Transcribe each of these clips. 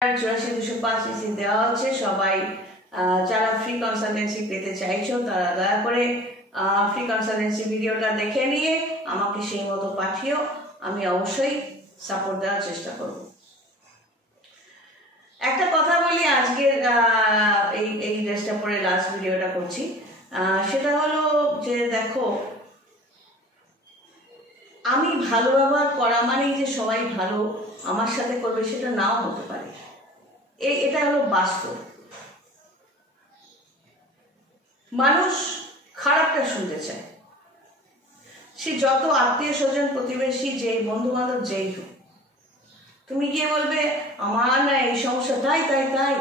84,205 EC দেওয়া হচ্ছে। সবাই যারা ফ্রি কনসালটেন্সি পেতে চাইছো তারা দয়া করে ফ্রি কনসালটেন্সি ভিডিওটা দেখে নিয়ে আমাকে সেই মতো পাঠিও, আমি অবশ্যই সাপোর্ট দেওয়ার চেষ্টা করব। একটা কথা বলি, আজকের এই ড্রেসটা পরে লাস্ট ভিডিওটা করছি, সেটা হলো যে দেখো, আমি ভালো ব্যবহার করা মানেই যে সবাই ভালো আমার সাথে করবে সেটা নাও হতে পারে। এটা হলো বাস্তব। মানুষ খারাপটা শুনতে চায়, সে যত আত্মীয় স্বজন প্রতিবেশী যেই বন্ধু বান্ধব যেই হোক। তুমি গিয়ে বলবে আমার না এই সমস্যা, তাই তাই তাই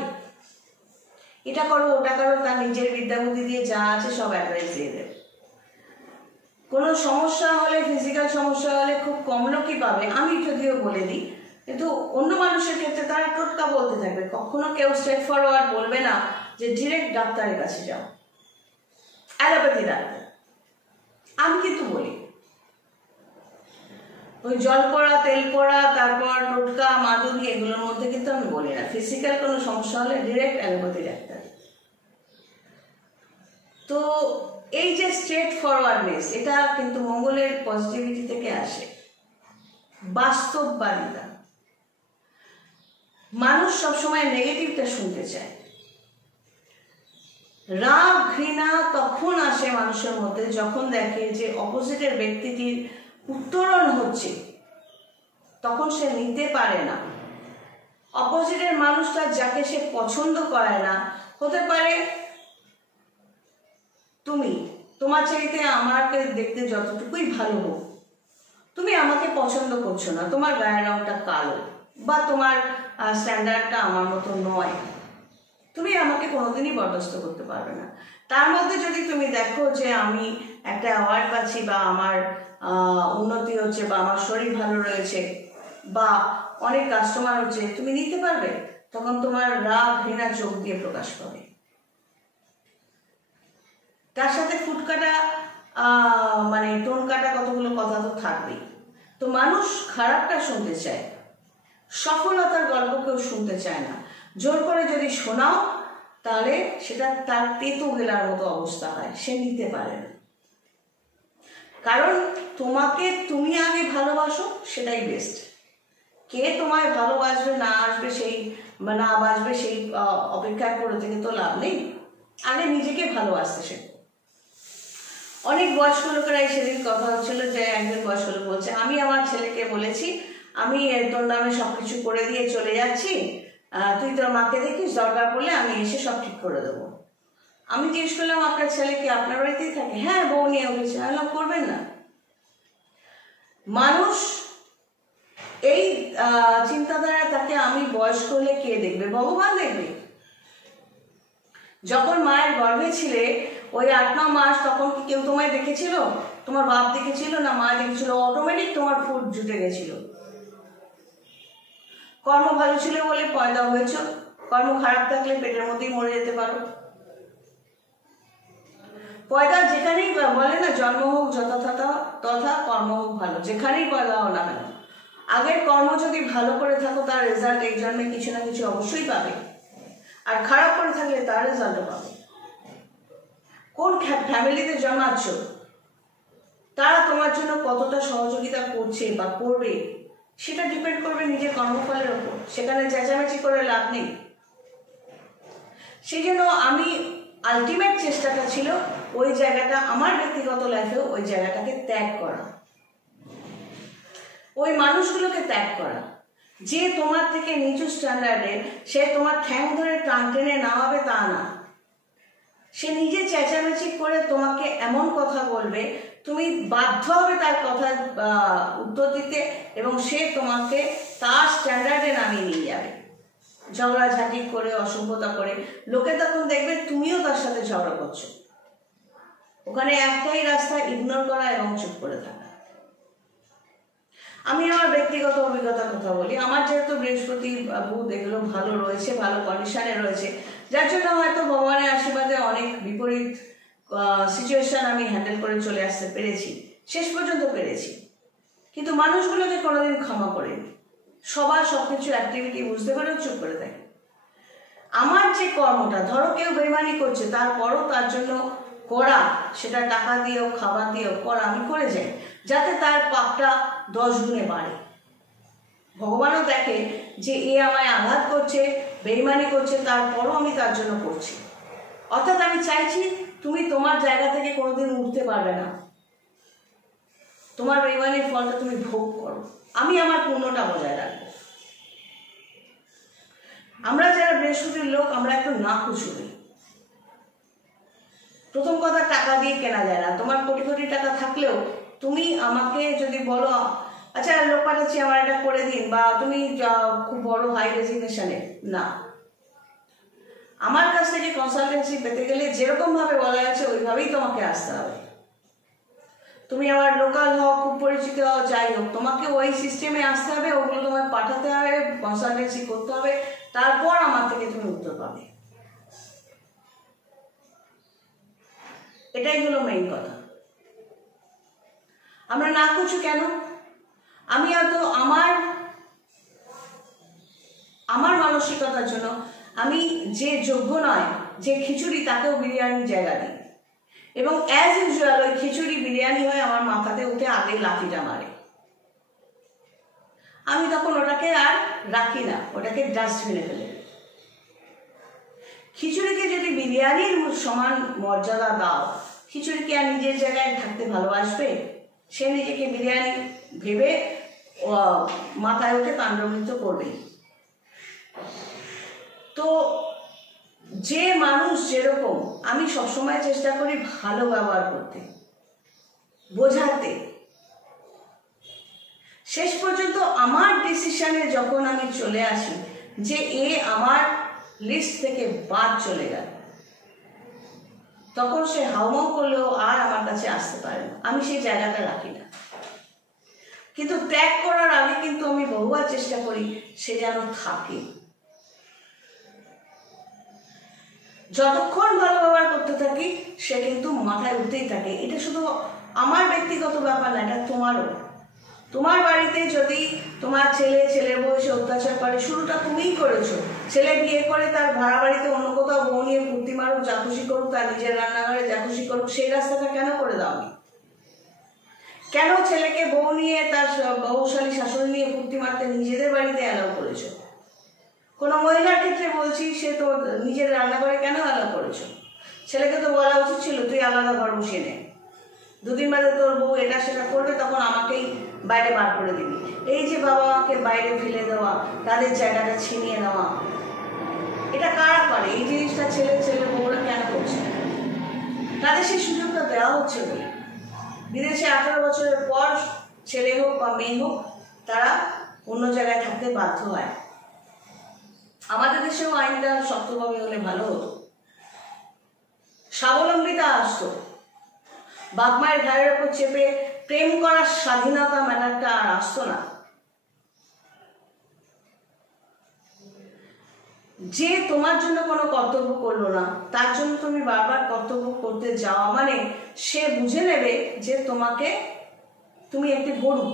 এটা করো ওটা করো, তার নিজের বিদ্যা বুদ্ধি দিয়ে যা আছে সব অ্যাডভাইস দিয়ে দেবে। কোনো সমস্যা হলে, ফিজিক্যাল সমস্যা হলে খুব কম লোকই পাবে, আমি যদিও বলে দিই, কিন্তু অন্য মানুষের ক্ষেত্রে তারা টোটকা বলতে থাকবে। কখনো কেউ স্ট্রেট ফরওয়ার্ড বলবে না যে ডিরেক্ট ডাক্তারের কাছে যাও, অ্যালোপ্যাথি ডাক্তার। আমি কিন্তু বলি ওই জল পড়া, তেল পড়া, তারপর টোটকা মাদুরি এগুলোর মধ্যে কিন্তু আমি বলি না। ফিজিক্যাল কোনো সমস্যা হলে ডিরেক্ট অ্যালোপ্যাথি ডাক্তার। তো এই যে স্ট্রেট ফরওয়ার্ডনেস, এটা কিন্তু মঙ্গলের পজিটিভিটি থেকে আসে, বাস্তববাদিতা। মানুষ সবসময় নেগেটিভটা শুনতে চায়। রাগ ঘৃণা তখন আসে মানুষের মধ্যে যখন দেখে যে অপোজিটের ব্যক্তিটির উত্তরণ হচ্ছে, তখন সে নিতে পারে না। অপোজিটের মানুষটা যাকে সে পছন্দ করে না, হতে পারে তুমি, তোমার চাইতে আমাকে দেখতে যতটুকুই ভালো হোক, তুমি আমাকে পছন্দ করছো না, তোমার গায়ের রংটা কালো বা তোমার স্ট্যান্ডার্ডটা আমার মতো নয়, তুমি আমাকে কোনোদিনই বরদাস্ত করতে পারবে না। তার মধ্যে যদি তুমি দেখো যে আমি একটা অ্যাওয়ার্ড পাচ্ছি বা আমার উন্নতি হচ্ছে বা আমার শরীর ভালো রয়েছে বা অনেক কাস্টমার হচ্ছে, তুমি নিতে পারবে, তখন তোমার রাগ ঘৃণা চোখ দিয়ে প্রকাশ পাবে। তার সাথে ফুটকাটা মানে টোন কাটা কতগুলো কথা তো থাকবেই। তো মানুষ খারাপটা শুনতে চায়, সফলতার গল্প কেউ শুনতে চায় না। জোর করে যদি শোনাও তাহলে সেটা তার তেতো গেলার মতো অবস্থা হয়, সে নিতে পারে না। কারণ তোমাকে তুমি আগে ভালোবাসো, সেটাই বেস্ট। কে তোমায় ভালোবাসবে না আসবে সেই না বাসবে সেই অপেক্ষা করে থেকে তো লাভ নেই। আগে নিজেকে ভালোবাসতে শেখো। অনেক বয়স্ক লোকেরা সেদিন কথা হচ্ছিল যে একজন বয়স্ক লোক বলছে, আমি আমার ছেলেকে বলেছি আমি তোর নামে সবকিছু করে দিয়ে চলে যাচ্ছি, তুই তোর মাকে দেখিস, দরকার পড়লে আমি এসে সব ঠিক করে দেবো। আমি জিজ্ঞেস করলাম আপনার ছেলে কি আপনার বাড়িতেই থাকে? হ্যাঁ, বউ নিয়ে উঠেছে। আমি করবেন না। মানুষ এই চিন্তাধারা, তাকে আমি বয়স্ক হলে কে দেখবে? ভগবান দেখবে। যখন মায়ের গর্ভে ছিলে ওই 8-9 মাস, তখন কি কেউ তোমায় দেখেছিল? তোমার বাপ দেখেছিল না মা দেখেছিল? অটোমেটিক তোমার ফুড জুটে গেছিল। কর্ম ভালো ছিল বলে পয়দা হয়েছ, কর্ম খারাপ থাকলে পেটের মধ্যেই মরে যেতে পারো। পয়দা যেখানেই বলে না, জন্ম হোক যথাযথা তথা কর্ম হোক ভালো, যেখানেই পয়দা হও না কেন, আগের কর্ম যদি ভালো করে থাকো তার রেজাল্ট এই জন্মে কিছু না কিছু অবশ্যই পাবে, আর খারাপ করে থাকলে তার রেজাল্টও পাবে। কোন ফ্যামিলিতে জন্মাচ্ছ, তারা তোমার জন্য কতটা সহযোগিতা করছে বা করবে, সেটা ডিপেন্ড করবে নিজের কর্মফলের ওপর। সেখানে চেঁচামেচি করে লাভ নেই। সেই জন্য আমি আলটিমেট চেষ্টাটা ছিল ওই জায়গাটা, আমার ব্যক্তিগত লাইফেও ওই জায়গাটাকে ত্যাগ করা, ওই মানুষগুলোকে ত্যাগ করা। যে তোমার থেকে নিচু স্ট্যান্ডার্ডের, সে তোমার ঠ্যাং ধরে টান টেনে নামাবে তা না। সে নিজে চেঁচামেচি করে তোমাকে এমন কথা বলবে, তুমি বাধ্য হবে তার কথা উত্তর দিতে, এবং সে তোমাকে তার স্ট্যান্ডার্ডে নামিয়ে নিয়ে যাবে, ঝগড়াঝাটি করে, অসভ্যতা করে। লোকে তখন দেখবে তুমিও তার সাথে ঝগড়া করছো। ওখানে একটাই রাস্তা, ইগনোর করা এবং চুপ করে থাকা। আমি আমার ব্যক্তিগত অভিজ্ঞতার কথা বলি। আমার যেহেতু বৃহস্পতি বুধ এগুলো ভালো রয়েছে, ভালো কন্ডিশনে রয়েছে, যার জন্য হয়তো ভগবানের আশীর্বাদে অনেক বিপরীত সিচুয়েশন আমি হ্যান্ডেল করে চলে আসতে পেরেছি, শেষ পর্যন্ত পেরেছি। কিন্তু মানুষগুলোকে কোনোদিন ক্ষমা করিনি। সবার সবকিছু অ্যাক্টিভিটি বুঝতে পেরেও চুপ করে থাকে। আমার যে কর্মটা, ধরো কেউ বেইমানি করছে, তারপরও তার জন্য করা, সেটা টাকা দিয়েও খাবার দিয়েও করা, আমি করে যাই, যাতে তার পাপটা 10 গুণে বাড়ে। ভগবানও দেখে যে এ আমায় আঘাত করছে, বেইমানি করছে, তারপরও আমি তার জন্য করছি। অর্থাৎ আমি চাইছি তুমি তোমার জায়গা থেকে কোনোদিন উঠতে পারবে না, তোমার বেইমানির ফলটা তুমি ভোগ করো, আমি আমার পুণ্যটা বজায় রাখবো। আমরা যারা বৃহস্পতির লোক, আমরা একটু না খুশি হই। প্রথম কথা, টাকা দিয়ে কেনা যায় না। তোমার কোটি কোটি টাকা থাকলেও তুমি আমাকে যদি বলো আচ্ছা লোক পাঠাচ্ছি আমার এটা করে দিন, বা তুমি খুব বড় হাই রেজিগনেশনে, না, আমার কাছ থেকে কনসালটেন্সি পেতে গেলে যেরকম ভাবে বলা আছে ওইভাবেই তোমাকে আসতে হবে। তুমি আমার লোকাল হও, খুব পরিচিত হও, যাই হোক, তোমাকে ওই সিস্টেমে আসতে হবে, ওগুলো তোমায় পাঠাতে হবে, কনসালটেন্সি করতে হবে, তারপর আমার থেকে তুমি উত্তর পাবে। এটাই হলো মেইন কথা। আমরা না করছি কেন? আমি হয়তো আমার মানসিকতার জন্য আমি যে যোগ্য নয়, যে খিচুড়ি, তাকেও বিরিয়ানির জায়গা দিই, এবং অ্যাজ ইউজুয়াল ওই খিচুড়ি বিরিয়ানি হয়ে আমার মাথাতে উঠে আগে লাঠিটা মারে। আমি তখন ওটাকে আর রাখি না, ওটাকে ডাস্টবিনে ফেলে। খিচুড়িকে যদি বিরিয়ানির সমান মর্যাদা দাও, খিচুড়ি কি আর নিজের জায়গায় থাকতে ভালোবাসবে? সে নিজেকে বিরিয়ানি ভেবে মাথায় উঠে তাণ্ডব নৃত্য করবে। তো যে মানুষ যেরকম, আমি সবসময় চেষ্টা করি ভালো ব্যবহার করতে, বোঝাতে। শেষ পর্যন্ত আমার ডিসিশনে যখন আমি চলে আসি যে এ আমার লিস্ট থেকে বাদ চলে গেল, তখন সে হাউমাউ করলেও আর আমার কাছে আসতে পারে না, আমি সেই জায়গাটা রাখি না। কিন্তু ত্যাগ করার আগে কিন্তু আমি বহুবার চেষ্টা করি সে যেন থাকে। যতক্ষণ ভালো ব্যবহার করতে থাকি সে কিন্তু মাথায় উঠতেই থাকে। এটা শুধু আমার ব্যক্তিগত ব্যাপার না, এটা তোমারও। তোমার বাড়িতে যদি তোমার ছেলের বয়সে অত্যাচার করে, শুরুটা তুমিই করেছো। ছেলে বিয়ে করে তার ভাড়া বাড়িতে অন্য কোথাও বউ নিয়ে ফুর্তি মারুক, যা খুশি করুক, তার নিজের রান্নাঘরে যা খুশি করুক, সেই রাস্তাটা কেন করে দাওনি? কেন ছেলেকে বউ নিয়ে, তার বউশালী শাশুড়ি নিয়ে ফুর্তি মারতে নিজেদের বাড়িতে অ্যালাউ করেছো? কোনো মহিলার ক্ষেত্রে বলছি, সে তো নিজের রান্নাঘরে কেন অ্যালাউ করেছো? ছেলেকে তো বলা উচিত ছিল তুই আলাদা ঘর বসিয়ে নে, দুদিন বাদে তোর বউ এটা সেটা করবে, তখন আমাকেই বাইরে বার করে দিবি। এই যে বাবা মাকে বাইরে ফেলে দেওয়া, তাদের জায়গাটা ছিনিয়ে নেওয়া, এটা কারা করে? এই জিনিসটা ছেলে বউরা কেন করছে? তাদের সেই সুযোগটা দেওয়া হচ্ছে বলে। বিদেশে 18 বছরের পর ছেলে হোক বা মেয়ে হোক, তারা অন্য জায়গায় থাকতে বাধ্য হয়। আমাদের দেশেও আইনটা শক্তভাবে হলে ভালো হতো, স্বাবলম্বিতা আসতো, বাপ মায়ের ঘাড়ের ওপর চেপে প্রেম করার স্বাধীনতা ম্যাটারটা আর আসতো না। যে তোমার জন্য কোনো কর্তব্য করলো না, তার জন্য তুমি বারবার কর্তব্য করতে যাওয়া মানে সে বুঝে নেবে যে তুমি একটি গরু।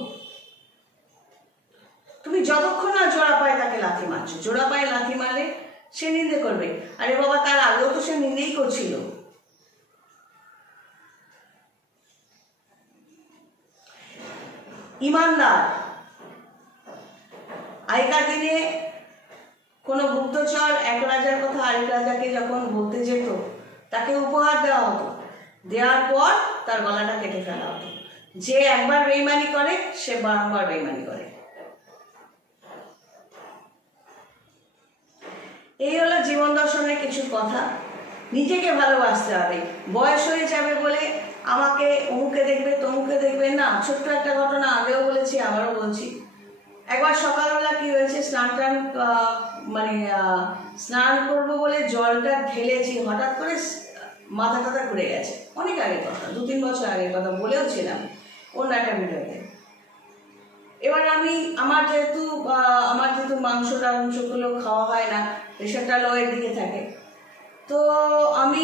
তুমি যতক্ষণ না জোড়া পায়ে তাকে লাথি মারছো, জোড়া পায়ে লাথি মারলে সে নিন্দে করবে। আরে বাবা, তার আগেও তো সে নিন্দেই করছিল। ইমানদার, আগেকার দিনে কোনো গুপ্তচর এক রাজার কথা আরেক রাজাকে যখন বলতে যেত, তাকে উপহার দেওয়া হতো, দেওয়ার পর তার গলাটা কেটে ফেলা হতো। যে একবার বেইমানি করে সে বারংবার বেইমানি করে। এই হলো জীবন দর্শনের কিছু কথা। নিজেকে ভালোবাসতে হবে। বয়স হয়ে যাবে বলে আমাকে অমুকে দেখবে তমুকে দেখবে না। ছোট্ট একটা ঘটনা আগেও বলেছি, আবারও বলছি। একবার সকালবেলা কি হয়েছে, স্নান করবো বলে জলটা ঢেলেছি, হঠাৎ করে মাথা টাথা ঘুরে গেছে। অনেক আগের কথা, 2-3 বছর আগের কথা, বলেও ছিলাম অন্য একটা ভিডিওতে। এবার আমার যেহেতু মাংসগুলো খাওয়া হয় না, প্রেশারটা লোয়ের দিকে থাকে, তো আমি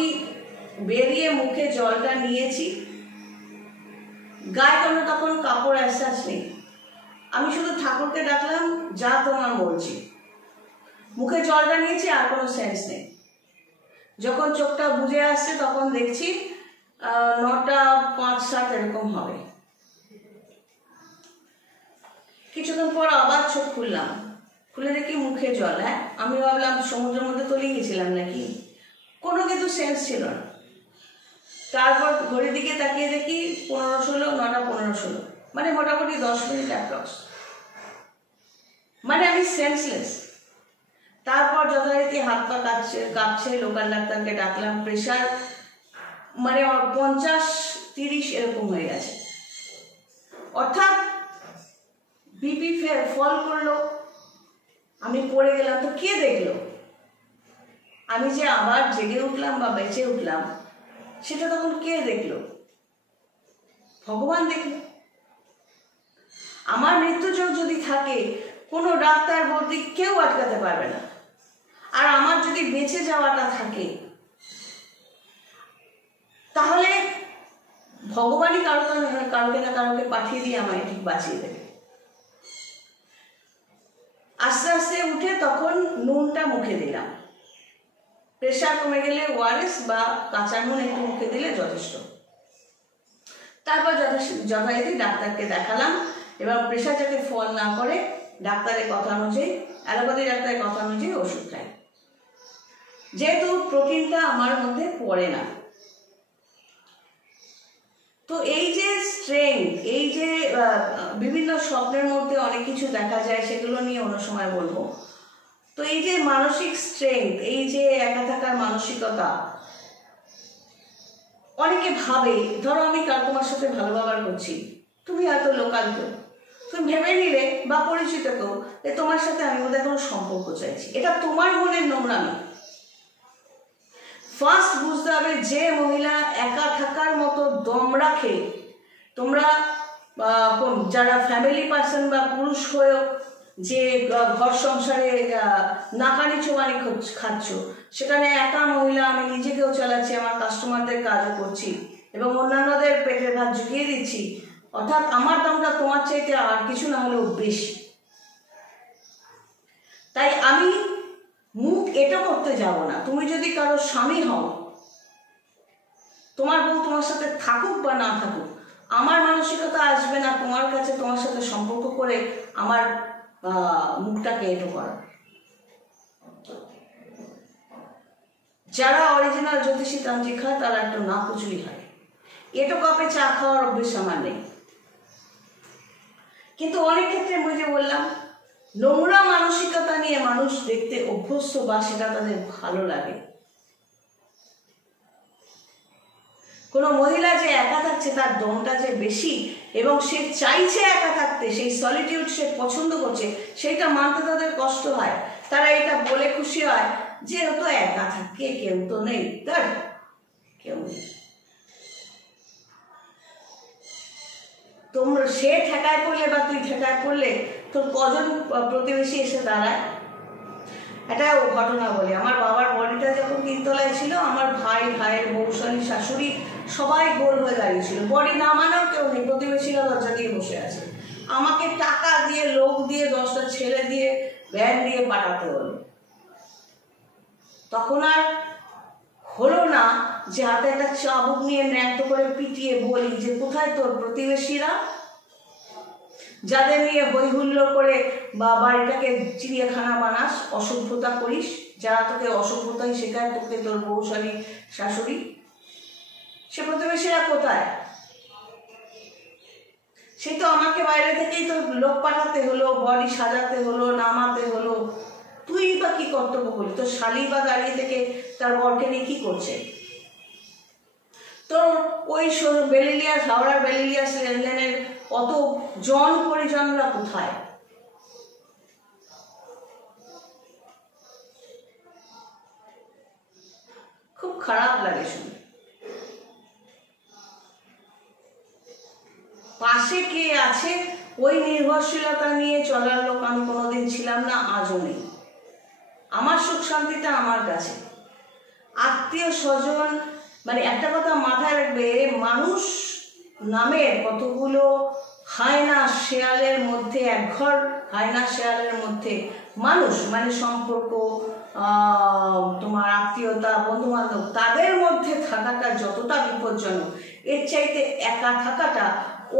বেরিয়ে মুখে জলটা নিয়েছি, গায়ে কোনো তখন কাপড় অ্যাসাচ নেই, আমি শুধু ঠাকুরকে ডাকলাম, যা তোমার বলছি, মুখে জলটা নিয়েছি, আর কোনো সেন্স নেই। যখন চোখটা বুঝে আসছে তখন দেখছি 9টা 5-7 এরকম হবে। কিছুক্ষণ পর আবার চোখ খুললাম, খুলে দেখি মুখে জল। হ্যাঁ, আমি ভাবলাম সমুদ্রের মধ্যে তলিয়ে গেছিলাম নাকি, কোনো কিন্তু সেন্স ছিল না। তারপর ঘড়ির দিকে তাকিয়ে দেখি 15-16, 9টা 15-16, মানে মোটামুটি 10 মিনিট অ্যাপ্রক্স, মানে আমি সেন্সলেস। তারপর যথারীতি হাত পা কাঁপছে, লোকাল ডাক্তারকে ডাকলাম, প্রেশার মানে 50-30 এরকম হয়ে গেছে, অর্থাৎ বিপি ফল করলো। আমি পড়ে গেলাম, তো কে দেখলো? আমি যে আবার জেগে উঠলাম বা বেঁচে উঠলাম, সেটা তখন কে দেখলো? ভগবান দেখলো। আমার মৃত্যুযোগ যদি থাকে, কোনো ডাক্তার বলতে কেউ আটকাতে পারবে না। আর আমার যদি বেঁচে যাওয়াটা থাকে, তাহলে ভগবানই কারোকে না কারোকে পাঠিয়ে দিয়ে আমায় ঠিক বাঁচিয়ে দেবে। আস্তে আস্তে উঠে তখন নুনটা মুখে দিলাম। প্রেশার কমে গেলে ওআরএস বা কাঁচা নুন একটু মুখে দিলে যথেষ্ট। তারপর যথারীতি ডাক্তারকে দেখালাম, এবং প্রেশার যাতে ফল না করে ডাক্তারের কথা অনুযায়ী, অ্যালোপ্যাথি ডাক্তারের কথা অনুযায়ী ওষুধ খাই, যেহেতু প্রোটিনটা আমার মধ্যে পড়ে না। তো এই যে স্ট্রেংথ, এই যে বিভিন্ন স্বপ্নের মধ্যে অনেক কিছু দেখা যায়, সেগুলো নিয়ে অন্য সময় বলবো। তো এই যে মানসিক স্ট্রেংথ, এই যে একা থাকার মানসিকতা, অনেকে ভাবে, ধরো আমি কাল তোমার সাথে ভালো ব্যবহার করছি, তুমি হয়তো লোকাল কেউ, তুমি ভেবে নিলে বা পরিচিত কেউ যে তোমার সাথে আমি বোধহয় কোনো সম্পর্ক চাইছি। এটা তোমার মনের নোংরামি। ফার্স্ট বুঝতে হবে, যে মহিলা একা থাকার মতো দম রাখে, তোমরা যারা ফ্যামিলি পার্সন বা পুরুষ হয়েও যে ঘর সংসারে নাকানি চোবানি খাচ্ছ, সেখানে একা মহিলা, আমি নিজেকেও চালাচ্ছি, আমার কাস্টমারদের কাজও করছি এবং অন্যান্যদের পেটের ভাত জুগিয়ে দিচ্ছি, অর্থাৎ আমার দামটা তোমার চাইতে আর কিছু না হলেও বেশি। তাই আমি মুখ এটা করতে যাব না। তুমি যদি কারো স্বামী হও, তোমার বউ তোমার সাথে থাকুক বা না থাকুক, আমার মানসিকতা আসবে না তোমার কাছে তোমার সাথে সম্পর্ক করে আমার মুখটাকে এটো করা। যারা অরিজিনাল জ্যোতিষী তান্ত্রিক হয়, তারা একটু না কুচুলি হয়। এটো কাপে চা খাওয়ার অভ্যেস আমার নেই। কিন্তু অনেক ক্ষেত্রে আমি যে বললাম, নোংরা মানসিকতা নিয়ে মানুষ দেখতে অভ্যস্ত বা সেটা তাদের ভালো লাগে। কোনো মহিলা যে একা থাকছে, তার দমটা যে বেশি এবং সে চাইছে একা থাকতে, সেই সলিটিউড সে পছন্দ করছে, সেইটা মানতে তাদের কষ্ট হয়। তারা এটা বলে খুশি হয় যে ও তো একা থাকে, কেউ তো নেই, তার কেউ নেই। তোমরা সে ঠেকায় পড়লে বা তুই ঠেকায় পড়লে তোর কজন প্রতিবেশী এসে দাঁড়ায়। একটা ঘটনা বলি, আমার বাবার বডিটা যখন 3 তলায় ছিল, আমার ভাইয়ের বৌশালী, শাশুড়ি সবাই গোল হয়ে দাঁড়িয়েছিল। বডি নামানোর কেউ নেই, প্রতিবেশীরা দরজা দিয়ে বসে আছে। আমাকে টাকা দিয়ে, লোক দিয়ে, 10টা ছেলে দিয়ে, ভ্যান দিয়ে পাঠাতে হলো। তখন আর হলো না যে হাতে একটা চাবুক নিয়ে ন্যাংটো করে পিটিয়ে বলি যে কোথায় তোর প্রতিবেশীরা, যাদের নিয়ে বই হুল্লোড় করে বা বাড়িটাকে চিড়িয়াখানা বানাস, অসভ্যতা করিস, যারা তোকে অসভ্যতাই শেখায়, তোকে তোর বৌশালী শাশুড়ি, সে প্রতিবেশীরা কোথায়? সে তো আমাকে বাইরে থেকেই তো লোক পাঠাতে হলো, বডি সাজাতে হলো, নামাতে হলো। তুই বা কি কর্তব্য করি? তোর শালি বা দাঁড়িয়ে থেকে তার বরকে নিয়ে কি করছে? তোর ওই বেলিলিয়াস, হাওড়ার বেলিলিয়াস লেনদেনের অত জন পরিজনরা কোথায়? খুব খারাপ লাগে শুনে। পাশে কে আছে ওই নির্ভরশীলতা নিয়ে চলার লোক আমি কোনোদিন ছিলাম না, আজও নেই। আমার সুখ শান্তিটা আমার কাছে। আত্মীয় স্বজন, মানে একটা কথা মাথায় রাখবে, মানুষ নামের কতগুলো হায়না শেয়ালের মধ্যে, একঘর হায়না শেয়ালের মধ্যে মানুষ মানে সম্পর্ক, তোমার আত্মীয়তা, বন্ধু বান্ধব, তাদের মধ্যে থাকাটা যতটা বিপজ্জনক, এর চাইতে একা থাকাটা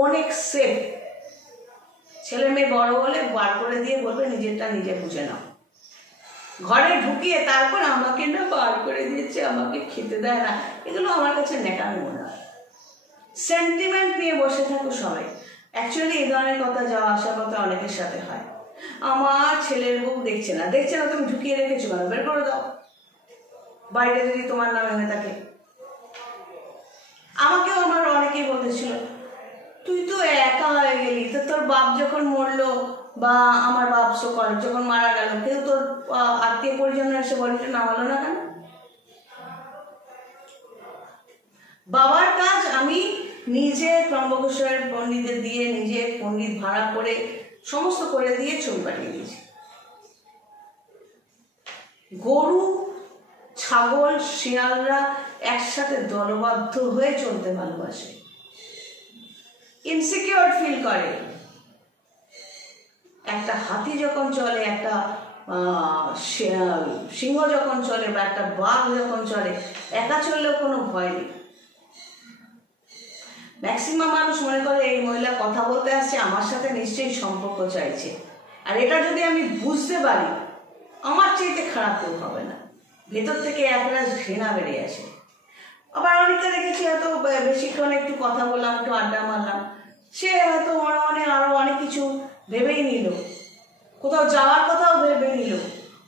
অনেক সেফ। ছেলে মেয়ে বড় হলে বার করে দিয়ে বলবে নিজেরটা নিজে বুঝে নাও। ঘরে ঢুকিয়ে তারপর আমাকে না বার করে দিয়েছে, আমাকে খেতে দেয় না, এগুলো আমার কাছে নেকামি মনে হয়। সেন্টিমেন্ট নিয়ে বসে থাকো সবাই। অ্যাকচুয়ালি এই ধরনের কথা যাওয়া আসার কথা অনেকের সাথে হয়। আমার ছেলের বউ দেখছে না, তুমি ঢুকিয়ে রেখেছো কেন, বের করে দাও। বাড়িটা যদি তোমার নামে হয়ে থাকে। আমাকেও আমার অনেকেই বলতেছিল, তুই তো একা হয়ে গেলি, তো তোর বাপ যখন মরলো বা আমার বাপ যখন মারা গেল, কেউ তোর আত্মীয় পরিজন এসে বলিটা নামালো না কেন? বাবার কাজ আমি নিজে ত্রম্বকেশ্বরের পণ্ডিতদের দিয়ে, নিজে পণ্ডিত ভাড়া করে সমস্ত করে দিয়ে ছবি পাঠিয়ে দিয়েছি। গরু, ছাগল, শিয়ালরা একসাথে দলবদ্ধ হয়ে চলতে ভালোবাসে, ইনসিকিউর ফিল করে। একটা হাতি যখন চলে, একটা সিংহ যখন চলে বা একটা বাঘ যখন চলে, একা চললেও কোনো ভয় নেই। ম্যাক্সিমাম মানুষ মনে করে এই মহিলা কথা বলতে আসছে, আমার সাথে নিশ্চয়ই সম্পর্ক চাইছে। আর এটা যদি আমি বুঝতে পারি, আমার চাইতে খারাপ কেউ হবে না। ভেতর থেকে একটা ঘৃণা বেরিয়ে আসে। আবার অনেকটা দেখেছি হয়তো বেশিক্ষণ একটু কথা বললাম, একটু আড্ডা মারলাম, সে হয়তো মনে আরো অনেক কিছু ভেবেই নিল, কোথাও যাওয়ার কথাও ভেবে নিল,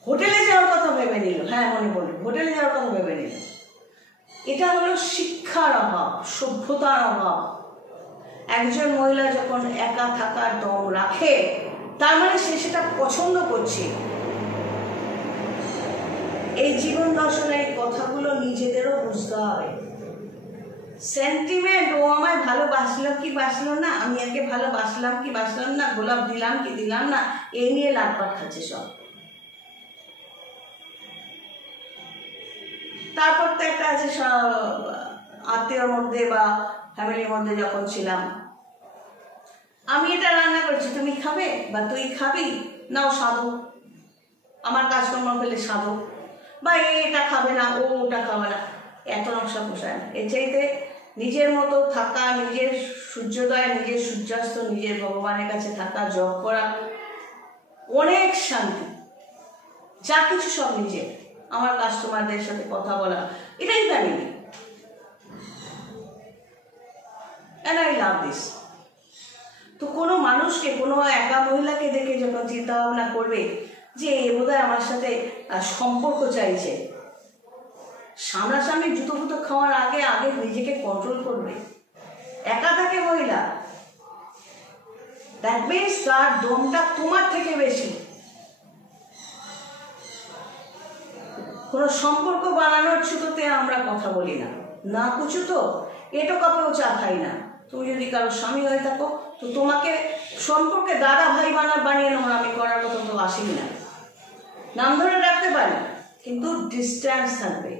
হোটেলে যাওয়ার কথা ভেবে নিল। হ্যাঁ, মনে পড়ল, হোটেলে যাওয়ার কথা ভেবে নিল। এটা হলো শিক্ষার অভাব, সভ্যতার অভাব। একজন মহিলা যখন একা থাকার দম রাখে, তার মানে সে সেটা পছন্দ করছে। এই জীবন দর্শনের কথাগুলো নিজেদেরও বুঝতে হয়। সেন্টিমেন্ট, ও আমায় ভালোবাসলো কি বাসলো না, আমি একে ভালোবাসলাম কি বাসলাম না, গোলাপ দিলাম কি দিলাম না, এই নিয়ে লাটপাট খাচ্ছে সব। তারপর তো একটা আছে আত্মীয়র মধ্যে বা ফ্যামিলির মধ্যে যখন ছিলাম, আমি এটা রান্না করছি, তুমি খাবে বা তুই খাবি, নাও সাধো, আমার কাজকর্ম ফেলে সাধো, বা এটা খাবে না, ও ওটা খাবে না, এত নকশা পোষায় না। এর চাইতে নিজের মতো থাকা, নিজের সূর্যোদয়, নিজের সূর্যাস্ত, নিজের ভগবানের কাছে থাকা, জপ করা, অনেক শান্তি। যা কিছু সব নিজের। আমার কাস্টমারদের সাথে কথা বলা, এটাই family. and I love this। তো কোনো মানুষকে, কোনো একা মহিলাকে দেখে যখন চিন্তা ভাবনা করবে যে এ বোধহয় আমার সাথে সম্পর্ক চাইছে, সামনাসামনি জুতো ফুতো খাওয়ার আগে আগে নিজেকে কন্ট্রোল করবে। একা থাকে মহিলা, দ্যাট মিনস তার দমটা তোমার থেকে বেশি। কোনো সম্পর্ক বানানোর ছুতোতে আমরা কথা বলি না, না কুচু তো এটো কাপেও চা খাই না। তুমি যদি কারো স্বামী হয়ে থাকো, তো তোমাকে সম্পর্কে দাদা ভাই বানিয়ে নেওয়া আমি করার কথা তো আসেই না। নাম ধরে রাখতে পারি, কিন্তু ডিস্ট্যান্স থাকবে।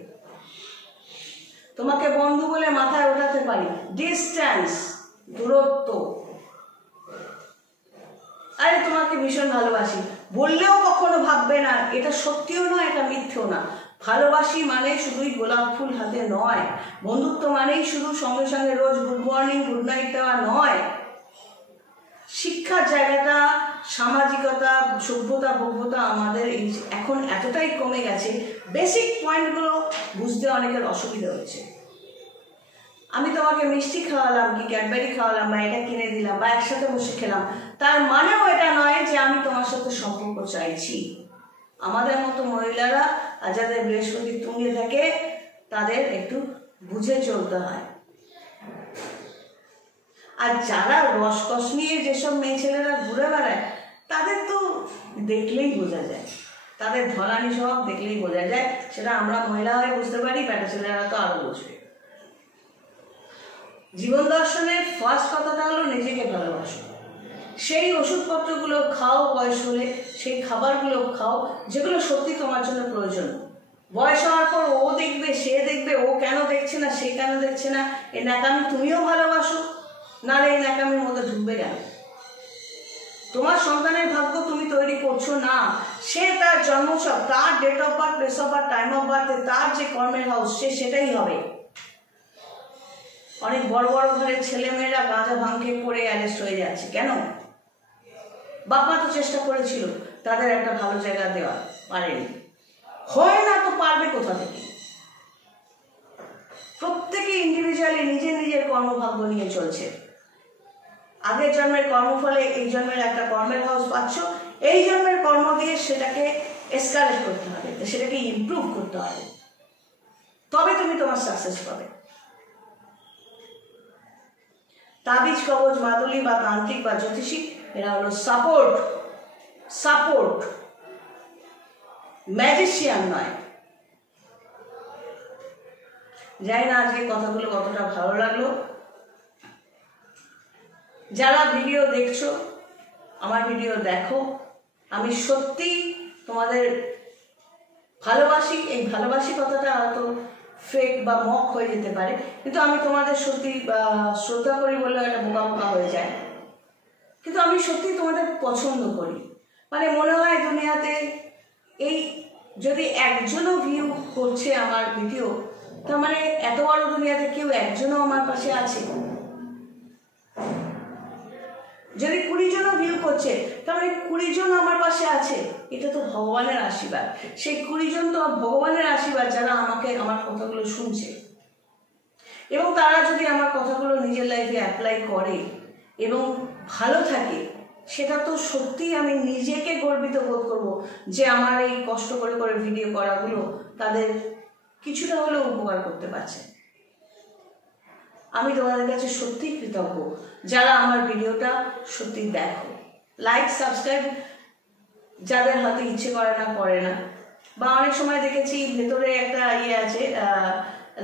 তোমাকে বন্ধু বলে মাথায় ওঠাতে পারি, ডিস্ট্যান্স, দূরত্ব। আরে তোমাকে ভীষণ ভালোবাসি বললেও কখনো ভাববে না এটা সত্যিও নয়, এটা মিথ্যেও না। ভালোবাসি মানে শুধুই গোলাপ ফুল হাতে নয়, বন্ধুত্ব মানেই শুধু সঙ্গে সঙ্গে রোজ গুড মর্নিং গুড নাইট দেওয়া নয়। শিক্ষার জায়গাটা, সামাজিকতা, সভ্যতা, ভব্যতা আমাদের এই এখন এতটাই কমে গেছে, বেসিক পয়েন্টগুলো বুঝতে অনেকের অসুবিধা হচ্ছে। আমি তোমাকে মিষ্টি খাওয়ালাম কি ক্যাডবেরি খাওয়ালাম বা এটা কিনে দিলাম বা একসাথে বসে খেলাম, তার মানেও এটা নয় যে আমি তোমার সাথে সম্পর্ক চাইছি। আমাদের মতো মহিলারা যাদের বৃহস্পতি তুঙ্গে থাকে, তাদের একটু বুঝে চলতে হয়। আর যারা রসকস নিয়ে যেসব মেয়ে ছেলেরা ঘুরে বেড়ায়, তাদের তো দেখলেই বোঝা যায়, তাদের ধলানি স্বভাব দেখলেই বোঝা যায়। সেটা আমরা মহিলা হয়ে বুঝতে পারি, বেটা ছেলেরা তো আরো বুঝবে। জীবন দর্শনের ফার্স্ট কথাটা হলো নিজেকে ভালোবাসো। সেই ওষুধপত্রগুলো খাও বয়স হলে, সেই খাবারগুলো খাও যেগুলো সত্যি তোমার জন্য প্রয়োজন। বয়স হওয়ার পর ও দেখবে, সে দেখবে, ও কেন দেখছে না, সে কেন দেখছে না, এই ন্যাকামি তুমিও ভালোবাসো, নাহলে এই ন্যাকামির মধ্যে ঢুকবে কেন? তোমার সন্তানের ভাগ্য তুমি তৈরি করছো না, সে তার জন্মছক, তার date of birth, place of birth, time of বার্থে তার যে কর্মের হাউস, সে সেটাই হবে। অনেক বড় বড় ঘরের ছেলেমেয়েরা গাঁজা ভাঙ খেয়ে পড়ে অ্যারেস্ট হয়ে যাচ্ছে, কেন? বাপ মা তো চেষ্টা করেছিল তাদের একটা ভালো জায়গা দেওয়া, পারেনি। হয় না তো পারবে কোথা থেকে? প্রত্যেকে ইন্ডিভিজুয়ালি নিজের নিজের কর্মভাগ্য নিয়ে চলছে। আগের জন্মের কর্মফলে এই জন্মের একটা কর্মের হাউস পাচ্ছ, এই জন্মের কর্ম দিয়ে সেটাকে এসকালেট করতে হবে, সেটাকে ইমপ্রুভ করতে হবে, তবে তুমি তোমার সাকসেস পাবে। তাবিজ, কবজ, মাদুলি বা তান্ত্রিক বা জ্যোতিষী এরা হলো সাপোর্ট, ম্যাজিশিয়ান নয়। জানি না আজকে কথাগুলো কতটা ভালো লাগলো। যারা ভিডিও দেখছো, আমার ভিডিও দেখো, আমি সত্যি তোমাদের ভালোবাসি। এই ভালোবাসি কথাটা হয়তো ফেক বা মক হয়ে যেতে পারে, কিন্তু আমি তোমাদের সত্যি শ্রদ্ধা করি বললেও একটা বোকা বোকা হয়ে যায়। কিন্তু আমি সত্যি তোমাদের পছন্দ করি। মানে মনে হয় দুনিয়াতে এই যদি একজনও ভিউ করছে আমার ভিডিও, তার মানে এত বড় দুনিয়াতে কেউ একজনও আমার পাশে আছে। যদি 20 জনও ভিউ করছে, তার মানে 20 জন আমার পাশে আছে। এটা তো ভগবানের আশীর্বাদ। সেই 20 জন তো ভগবানের আশীর্বাদ, যারা আমাকে আমার কথাগুলো শুনছে, এবং তারা যদি আমার কথাগুলো নিজের লাইফে অ্যাপ্লাই করে এবং ভালো থাকে, সেটা তো সত্যি আমি নিজেকে গর্বিত বোধ করব যে আমার এই কষ্ট করে করে ভিডিও করাগুলো তাদের কিছুটা হলেও উপকার করতে পারছে। আমি তোমাদের কাছে সত্যিই কৃতজ্ঞ যারা আমার ভিডিওটা সত্যি দেখো। লাইক, সাবস্ক্রাইব যাদের হাতে ইচ্ছে করে না, বা অনেক সময় দেখেছি ভেতরে একটা আছে,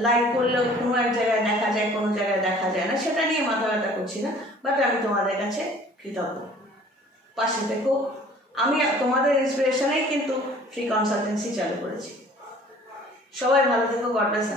লাইক করলেও কোনো এক জায়গায় দেখা যায়, কোনো জায়গায় দেখা যায় না, সেটা নিয়ে মাথা ব্যথা করছি না। বাট আমি তোমাদের কাছে কৃতজ্ঞ, পাশে থেকো। আমি তোমাদের ইন্সপিরেশনেই কিন্তু ফ্রি কনসালটেন্সি চালু করেছি। সবাই ভালো থেকো, গড ব্লেস।